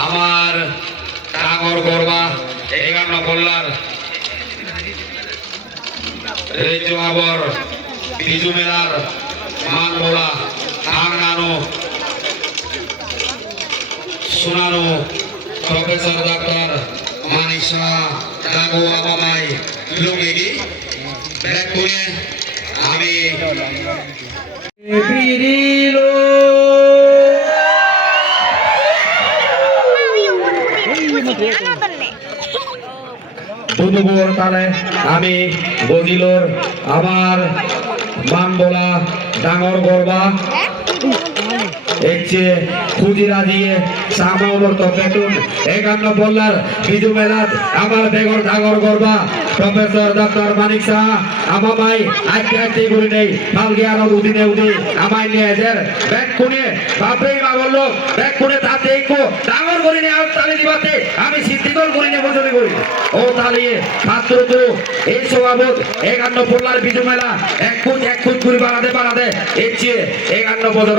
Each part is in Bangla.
আমার ডাঙর গরবা 11 পল্লার রেজো আবর বিজু মেলার মান বলা ভাঙানো শোনানো প্রফেসর ডাক্তার মানিক শাহ ডাঙ্গো আবামাই লুঙ্গি ব্যাক করে আমি দুদুবর তালে আমি বজিলোর আমার মান বলা ডাঙর গরবা একচে খুজিরা দিয়ে সামাউলর তপেতুন 51 পল্লার বিজু মেলাত আমার বেগর ডাঙর গরবা প্রফেসর ডাক্তার মানিক শাহ আমামাই আইতে গুলি নেই ফালগে আর উদিনে উদি আমাই নিয়ে এদের ব্যাক কোণে বাপেই মা বললো ব্যাক কোণে তাতে একো ডাঙর গুলি নিয়ে আর তালি দিবাতে আমি সিদ্ধিকর গুলি নিয়ে বসে করি ও তালিয়ে ছাত্র তো এই সভাবত 51 পল্লার বিজু মেলা এক ফুট ঘুরি বাড়াতে এসছে 51 বছর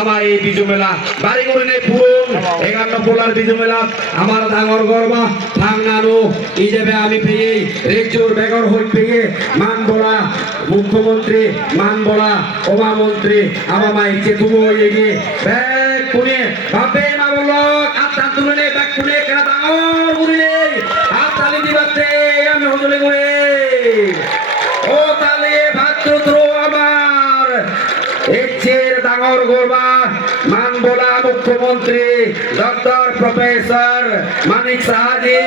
আমার এই বিজু মেলা বাড়ি করে নেই পুরন 51 পল্লার বিজু মেলা আমার ডাঙর গরবা ভাঙনানো এই যাবে আমি পেয়ে রেজোর বেগর হই পেয়ে মান বলা মুখ্যমন্ত্রী মান বলা ওমা মন্ত্রী আমার মা ইচ্ছে তুমি হয়ে গিয়ে ব্যাগ কোণে বাপে মা বললো আত্মা তুলে নেই ব্যাগ কোণে কেনা ডাঙর গুলি নেই হাত তালি দিবাতে আমি হজলে করে ও তালে ভাতৃত্ব আমার এর ডাঙর গরবা মান বলা মুখ্যমন্ত্রী ডক্টর প্রফেসর মানিক শাহজি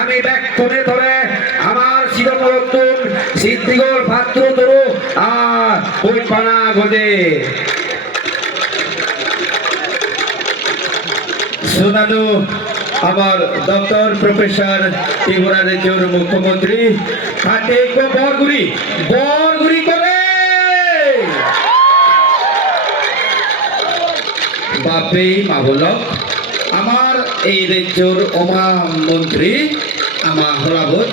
আমি ব্যাগ কোণে ধরে আমার শিরোমরতুন সিদ্ধিগর ভাতৃত্ব আর ওই পানা গজে শোনানো আমার ডক্টর প্রফেসর ত্রিপুরা রাজ্যের মুখ্যমন্ত্রী হাতে বরগুড়ি করে বাপে মা বলক আমার এই রাজ্যের ওমা মন্ত্রী আমার হলাবত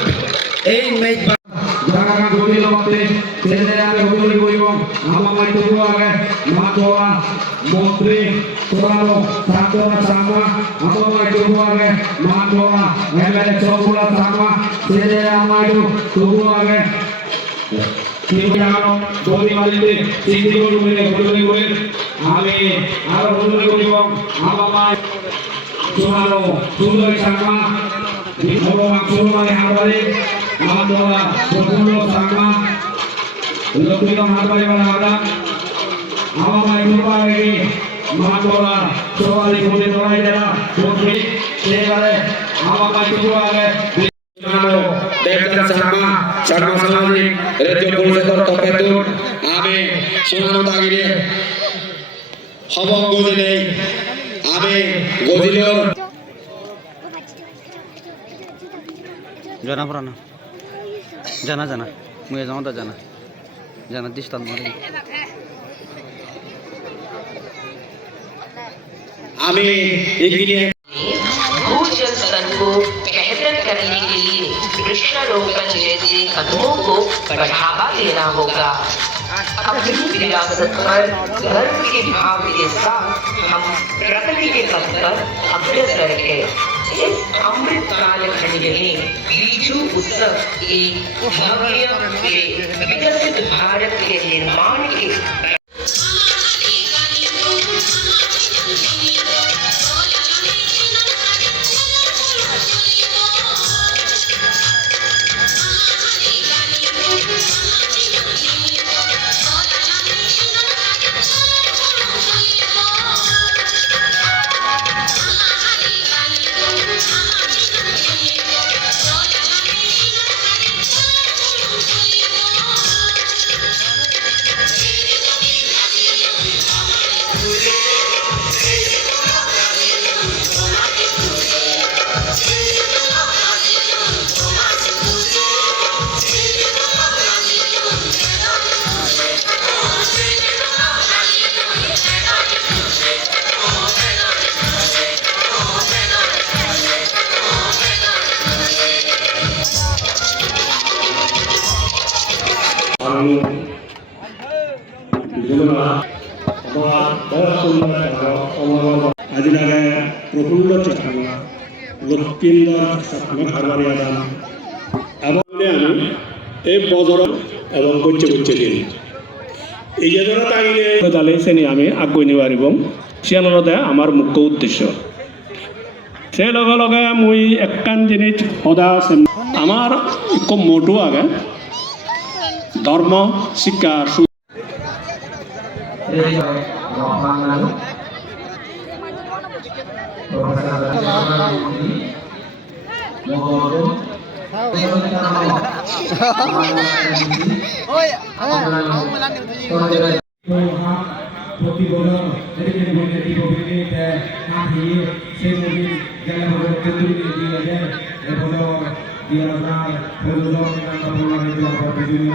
এই মেজ জায়গা গদিল মতে ছেলেরা গদিল করিব আমার মাই তো আগে মাতোয়া মন্ত্রী তোরানো সাতোয়া সামা আমার মাই তো আগে মাতোয়া এমএলএ চৌগুলা সামা ছেলেরা আমার তো আগে তিনটানো গদি মালিতে সিদ্ধি করে গদিল করে আমি আর গদিল করিব আমার মাই তোরানো সুন্দর সামা ভগবান সুরমানে হারবারে মাতোয়া প্রফুল্ল সামা লক্ষ্মী হারবারে বাড়া আমার মাই কুরবানি মাতোয়া সবাই বলে দড়াই দেলা মন্ত্রী সেবারে আমার মাই কুরবানি দেবদাস শর্মা সামাজিক রাজ্য পরিষদের তপেতুন আমি সোনানো দাগিরে খবর গদিলে আমি গদিলের জানা পুরানো জানা মুয়ে যাও তা জানা দিস্তান মারে আমি এগিয়ে भूजल स्तन को बेहतर करने के लिए वृक्षारोपण जैसे कदमों को बढ़ावा देना होगा। अपनी विरासत पर गर्व के भाव के साथ हम प्रकृति के पथ पर अग्रसर है। इस अमृत काल खंड में बीजू उत्सव एक भव्य विकसित भारत के निर्माण के চেষ্টা লক্ষিন্দর স্বপ্ন ঘরবাড়িয়া দান এবং আমি এই বজর এবং গচ্ছে গচ্ছে দিন এই যে ধরো তাইলে তাহলে শ্রেণী আমি আগুই নিবারিব সিয়ানতে আমার মুখ্য উদ্দেশ্য সে লগে লগে মুই একখান জিনিস সদা আমার খুব মোটো আগে ধর্ম শিক্ষা প্রতি বছর যেদিকে বলে দীপবিকে কাঁথিয়ে সেই নদী গেলে বলে তেঁতুল দিয়ে দেয় এগুলো দিয়ে আমরা হলুদ আমরা বললাম এগুলো বিভিন্ন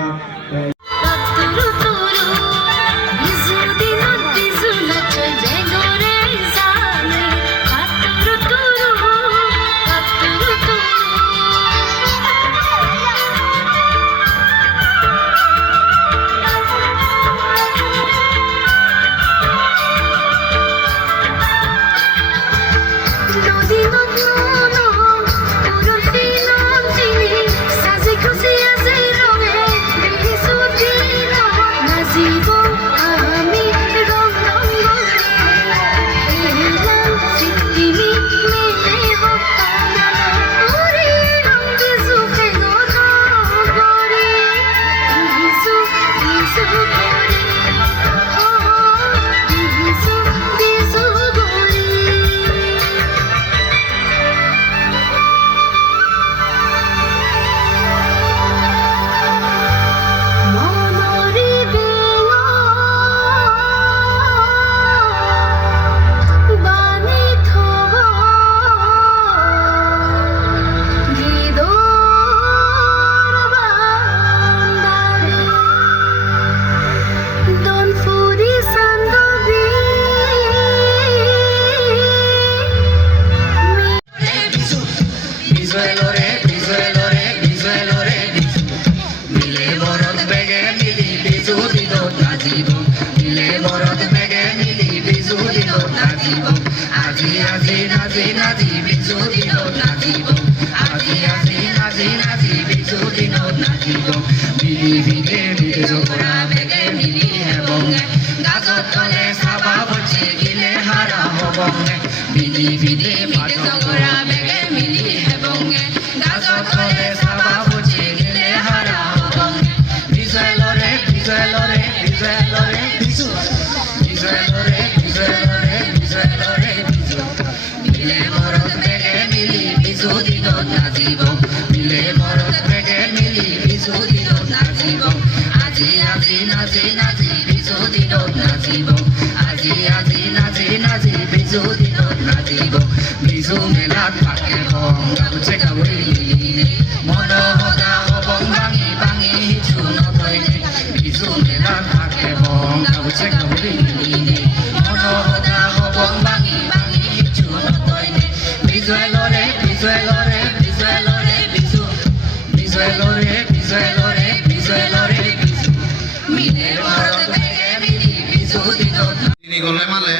গলে মালে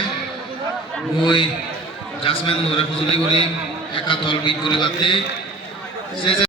ওই জাসমেন ফুজুলি করি একাতল বিট করি বাদে